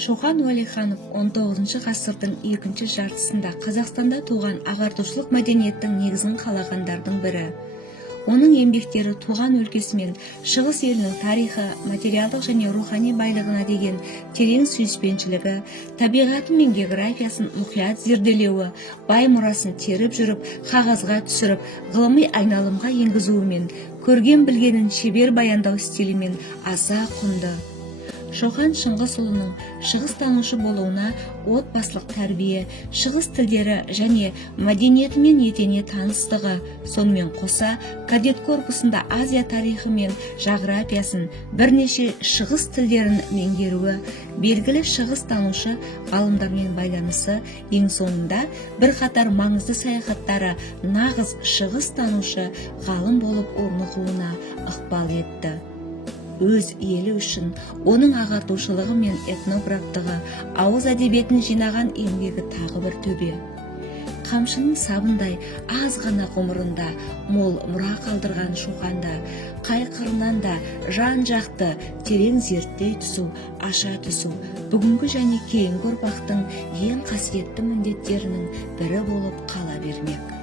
Шоқан Уәлиханов 19 ғасырдың екінші жартысында Қазақстанда туған ағартушылық мәдениеттің негізін қалағандардың бірі. Оның еңбектері туған өлкесі мен шығыс елінің тарихы, материалдық және рухани байлығына деген терең сүйіспеншілігі, табиғаты мен географиясын мұқият зерделеуі, бай мұрасын теріп жүріп, қағазға түсіріп, ғылыми айналымға енгізуімен, көрген білгенін шебер баяндау стилімен аса құнды. Шоқан Шыңғысұлының шығыстанушы болуына отбасылық тәрбие, шығыс тілдері және мәдениетімен етене таныстығы, сонымен қоса кадет корпусында Азия тарихы мен жағрапиясын, бірнеше шығыс тілдерін меңгеруі, белгілі шығыстанушы ғалымдармен байланысы, ең соңында бірқатар маңызды саяхаттары нағыз шығыстанушы ғалым болып орнығуына ықпал етті. Өз елі үшін оның ағартушылығы мен этнографтығы, ауыз әдебиетін жинаған еңбегі тағы бір төбе. Қамшының сабындай аз ғана ғұмырында мол мұра қалдырған Шоқанды қай қырынан да жан-жақты терең зерттей түсу, аша түсу бүгінгі және кейінгі ұрпақтың ең қасиетті міндеттерінің бірі болып қала бермек.